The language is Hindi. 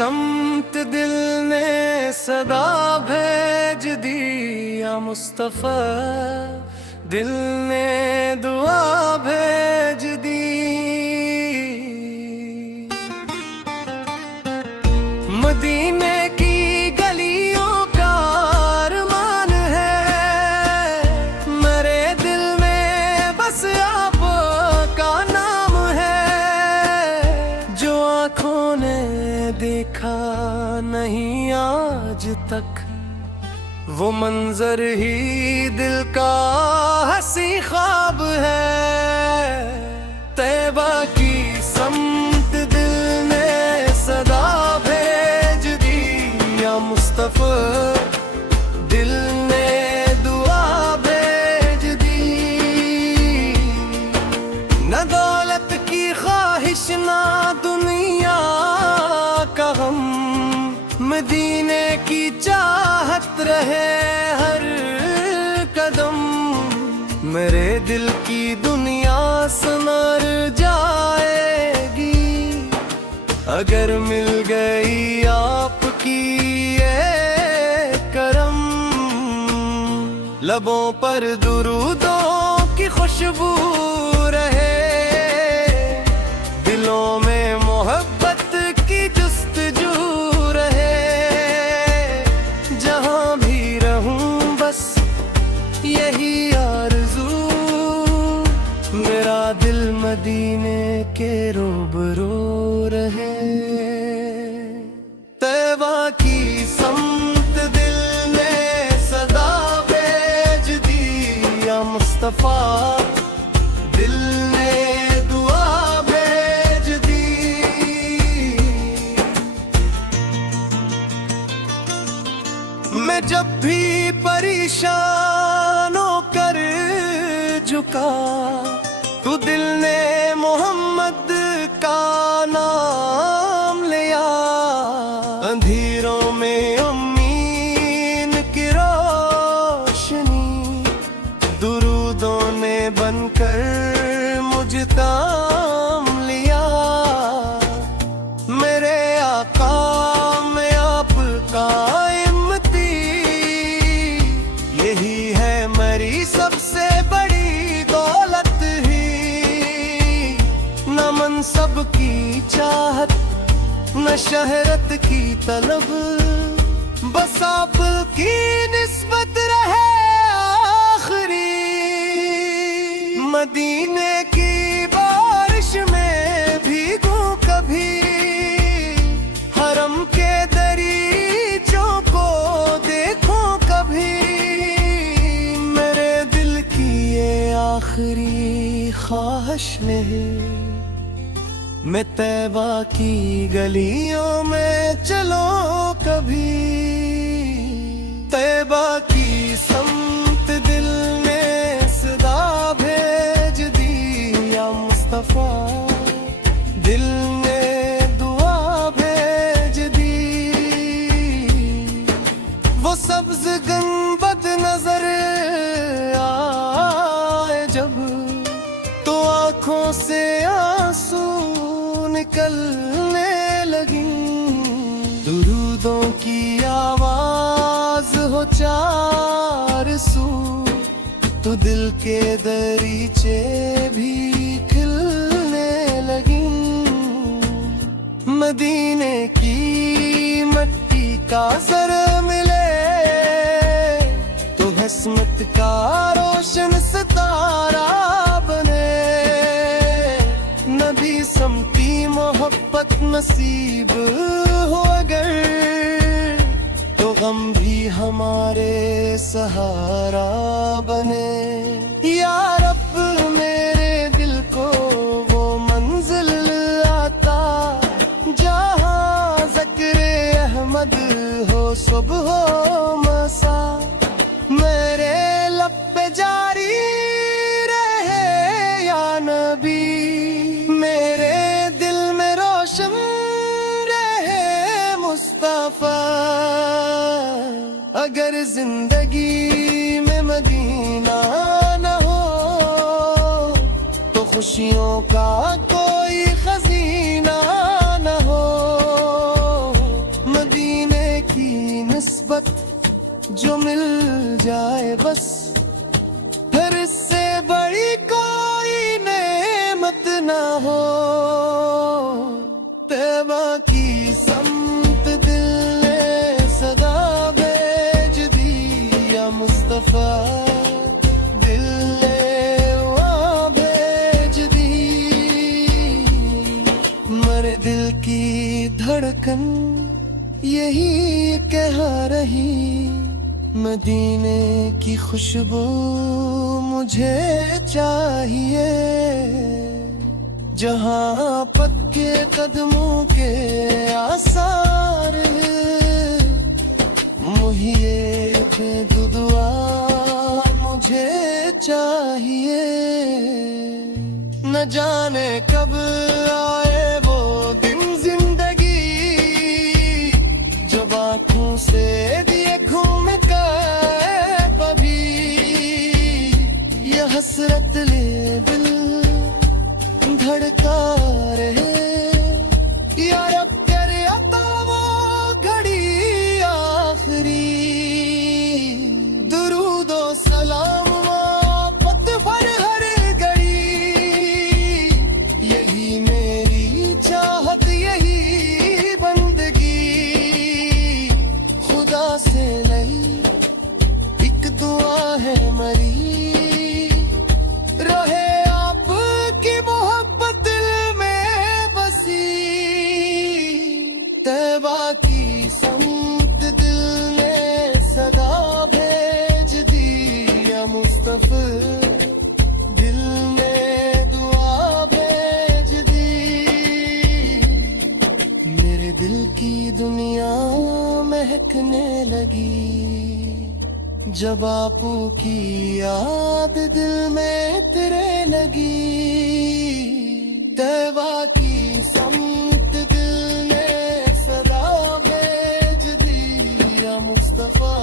समत दिल ने सदा भेज दी या मुस्तफा, दिल ने दुआ भेज दी। मदीने की गलियों का अरमान है, मेरे दिल में बस आपका नाम है। जो आँखों ने देखा नहीं आज तक, वो मंजर ही दिल का हंसी ख्वाब है। तैबा की समत दिल ने सदा भेज दी या मुस्तफा, दिल ने दुआ भेज दी। न दौलत की ख्वाहिश ना दुनिया का गम, मदीने की चाहत रहे हर कदम। मेरे दिल की दुनिया संवर जाएगी अगर मिल गई आपकी ये करम। लबों पर दुरूदों की खुशबू रहे, दिलों में मोहब्बत की जुस्तजू रहे। जहां भी रहूं बस यही आरज़ू, मेरा दिल मदीने के रूबरू रहे। तैबा की समत दिल ने सदा भेज दी या मुस्तफा, दिल ने दुआ भेज दी। मैं जब भी परेशान होकर झुका, तू दिल ने मोहम्मद का नाम लिया। अंधेरों में अमीन की रोशनी, दुरूदों ने बनकर मुझे थाम लिया। मेरे आका में आपका इम्मती, यही है मेरी सबसे बड़ी दौलत ही। न मनसब की चाहत न शहरत की तलब, बस आपकी निस्बत रहे आखिरी। मदीने की बारिश में भीगूं कभी, हरम के दरीचों को देखूं कभी। मेरे दिल की ये आखिरी ख्वाहिश नहीं, मैं तैबा की गलियों में चलो कभी। तैबा की समत दिल ने सदा भेज दी या मुस्तफा, दिल ने दुआ भेज दी। वो सब्ज गुंबद नजर आए जब, तो आंखों से आंसू निकलने लगी। दुरूदों की आवाज हो चार सू, तो दिल के दरीचे भी खिलने लगी। मदीने की मट्टी का जर मिले, तो हस्मत का रोशन सितारा बने। नबी समती मोहब्बत नसीब हो अगर, तो गम भी हमारे सहारा बने। या रब मेरे दिल को वो मंजिल आता, जहाँ ज़िक्र अहमद हो सुबह हो मसा। मेरे लब पे जारी रहे या नबी, मेरे दिल में रोशन रहे मुस्तफा। अगर जिंदगी में मदीना न हो, तो खुशियों का कोई खजीना न हो। की निस्बत जो मिल जाए बस, फिर इससे बड़ी कोई नेमत ना हो। तैबा की समत दिल ने सदा भेज दी, या मुस्तफा दिल ने वहाँ भेज दी। मेरे दिल की धड़कन यही कह रही, मदीने की खुशबू मुझे चाहिए। जहाँ पक्के कदमों के आसार, मुहिए बेदुआ मुझे चाहिए। न जाने कब आए वो दिन जिंदगी, जब आँखों से दिए घूम कर कभी। ये हसरत ले दिल धड़का रहे, या रब तेरे अता वो घड़ी आखिरी। दुरूदो सलाम मोहब्बत भर हर घड़ी, यही मेरी चाहत यही बंदगी। खुदा से नहीं एक दुआ है मरी, रहे आपकी मोहब्बत दिल में बसी। तैबा की समत दिल ने सदा भेज दी, या मुस्तफा दिल ने दुआ भेज दी। मेरे दिल की दुनिया महकने लगी, जब आपू की याद दिल में तेरे लगी। तैबा की समत दिल ने सदा भेज दी, या मुस्तफा